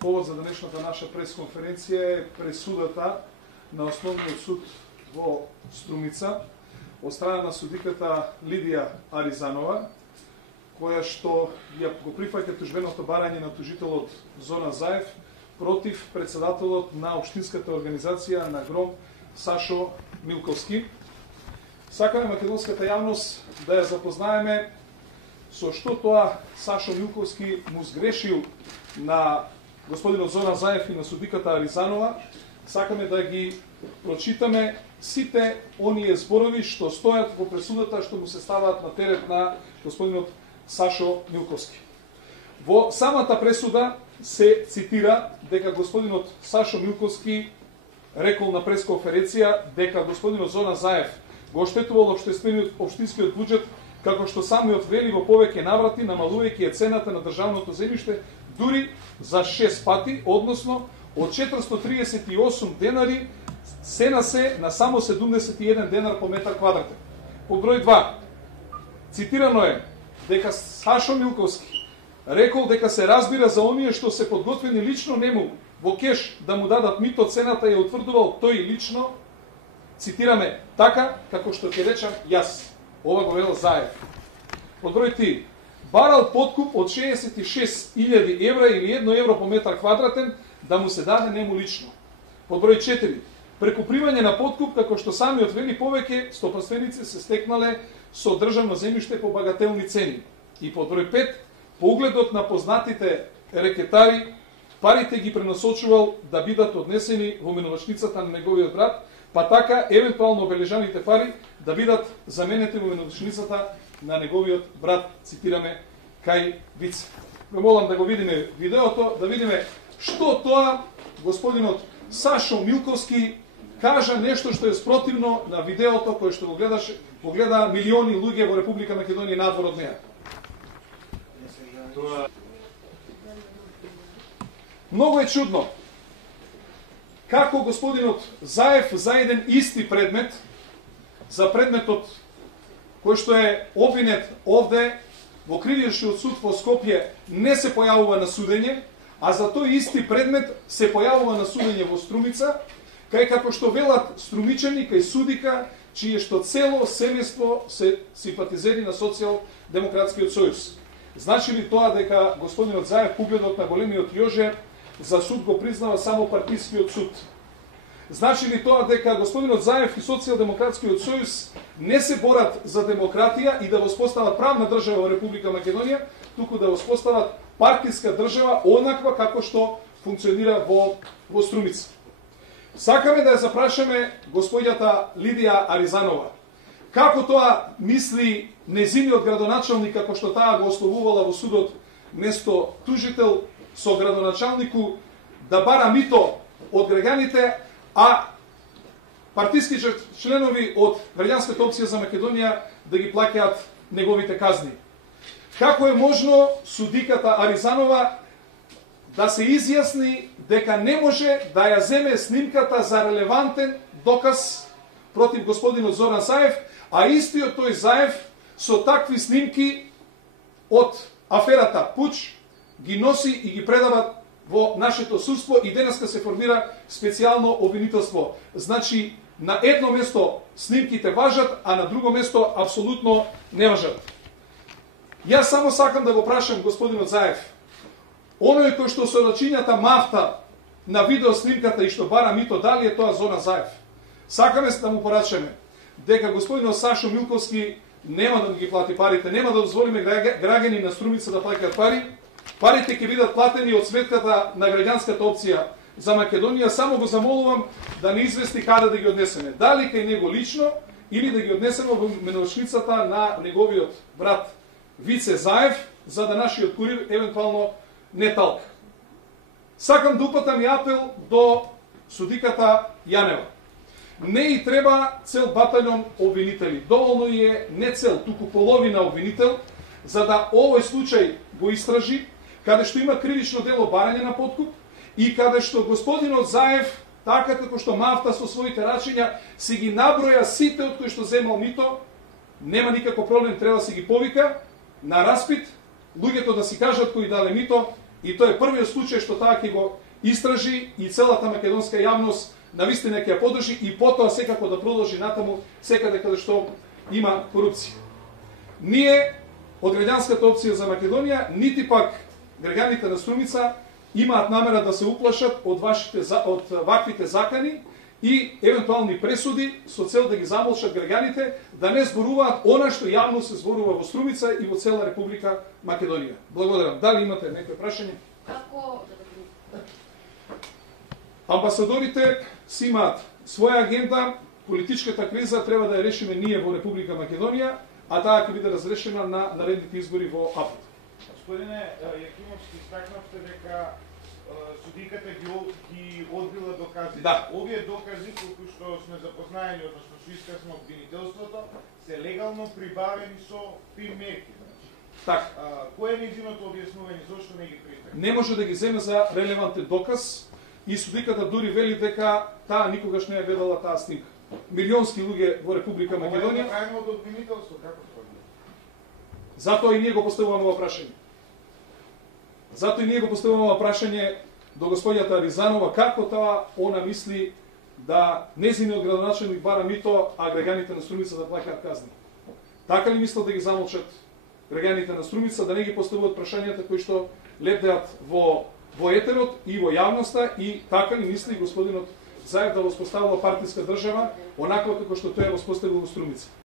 повод за денешната наша пресконференција е пресудата на Основниот суд во Струмица од страна на судиката Лидија Аризанова, која што ја го прифаќа тужбеното барање на тужителот Зоран Заев против председателот на општинската организација на Гром Сашо Милковски. Сакаме македонската јавност да ја запознаеме со што тоа Сашо Милковски му сгрешил на господинот Зоран Заев и на судиката Аризанова. Сакаме да ги прочитаме сите оние зборови што стојат во пресудата што му се ставаат на терет на господинот Сашо Милковски. Во самата пресуда се цитира дека господинот Сашо Милковски рекол на пресконференција дека господинот Зоран Заев го оштетувал општинскиот буџет, како што самиот вели во повеќе наврати, намалувајќи ја цената на државното земјиште дури за 6 пати, односно од 438 денари се на само 71 денар по метар квадратен. По број 2, цитирано е дека Сашо Милковски рекол дека се разбира за оние што се подготвени лично нему во кеш да му дадат мито, цената ја утврдувал тој лично, цитираме, така како што ќе речам јас. Ова го велел Заев. По број 3, барал подкуп од 66.000 евра или 1 евро по метар квадратен да му се даде нему лично. По број 4, прекупривање на подкуп, како што самиот вели, повеќе стопанственици се стекнале со државно земјиште по багателни цени. И по број 5, по угледот на познатите рекетари, парите ги пренасочувал да бидат однесени во минувачницата на неговиот брат, па така евентуално обележаните пари да бидат заменети во минувачницата на неговиот брат, цитираме кај Вице. Ве молам да го видиме видеото, да видиме што тоа господинот Сашо Милковски кажа нешто што е спротивно на видеото кое што го гледа милиони луѓе во Република Македонија и надвор од неа. Многу е чудно како господинот Заев за еден исти предмет, за предметот кој што е обвинет овде во Кривичниот суд во Скопје, не се појавува на судење, а за тој исти предмет се појавува на судење во Струмица, кај како што велат струмичани, кај судика, чие што цело семејство се симпатизери на Социјалдемократскиот сојуз. Значи ли тоа дека господинот Заев, погледот на големиот Јоже, за суд го признава само партискиот суд? Значи ли тоа дека господинот Заев и Социјалдемократскиот сојуз не се борат за демократија и да воспостават правна држава во Република Македонија, туку да воспостават партиска држава онаква како што функционира во Струмица? Сакаме да ја запрашаме господјата Лидија Аризанова. Како тоа мисли незиниот градоначалник, како што таа го ословувала во судот место тужител, со градоначалнику да бара мито од граѓаните, а партиски членови од Граѓанската опција за Македонија да ги плаќаат неговите казни? Како е можно судиката Аризанова да се изјасни дека не може да ја земе снимката за релевантен доказ против господинот Зоран Заев, а истиот тој Заев со такви снимки од аферата Пуч ги носи и ги предава во нашето судство и денеска се формира специјално обвинителство. Значи, на едно место снимките важат, а на друго место апсолутно не важат. Јас само сакам да го прашам господинот Заев, оној кој што со рачињата мафта на видео снимката и што бара мито, дали е тоа Зоран Заев? Сакаме да му порачаме дека господинот Сашо Милковски нема да ги плати парите, нема да дозволиме граѓани на Струмица да плаќаат пари. Парите ќе бидат платени од сметката на Граѓанската опција за Македонија. Само го замолувам да не извести каде да ги однесеме. Дали кај него лично или да ги однесеме во минувачницата на неговиот брат Вице Заев, за да нашиот курир евентуално не талка. Сакам да упатам и апел до судиката Јанева. Не и треба цел батальон обвинители. Доволно е не цел, туку половина обвинител, за да овој случај го истражи, каде што има кривично дело барање на подкуп и каде што господинот Заев, така како што мафта со своите рачиња, се ги наброја сите од кои што земал мито, нема никако проблем, треба да се ги повика на распит, луѓето да си кажат кои дале мито И тоа е првиот случај што таа ќе го истражи и целата македонска јавност навистина ќе ја подржи и потоа секако да продолжи натаму секаде каде што има корупција. Ние од граѓанската опција за Македонија, нити пак граѓаните на Струмица имаат намера да се уплашат од ваквите закани и евентуални пресуди со цел да ги замолчат граѓаните да не зборуваат она што јавно се зборува во Струмица и во цела Република Македонија. Благодарам. Дали имате некои прашања? Како Амбасадорите си имаат своја агенда, политичката криза треба да ја решиме ние во Република Македонија, а таа ќе биде разрешена на наредните избори во април. Господине Јакимовски, истакнавте дека судиката ги одбила доказите. Да. Овие докази, колку што сме запознаени, односно што искавме обвинителството, се легално прибавени со фин мерки. Така. Кој е нејзиното објаснување, зошто не ги прифаќа? Не може да ги земе за релевантен доказ и судиката дури вели дека таа никогаш не ја гледала таа снимка. Милионски луѓе во Република Македонија. Ова е од обвинителство, како според? Затоа и ние го поставуваме ова прашање. Затоа и ние го поставуваме ова прашање до господјата Аризанова, како таа она мисли да незиниот градоначелник бара мито, а граѓаните на Струмица да плаќаат казни. Така ли мислат да ги замолчат граѓаните на Струмица, да не ги поставуваат прашањата кои што лебдеат во етерот и во јавноста, и така ли мисли господинот Заев да воспоставува партиска држава, онаква како што тој ја воспоставил во Струмица?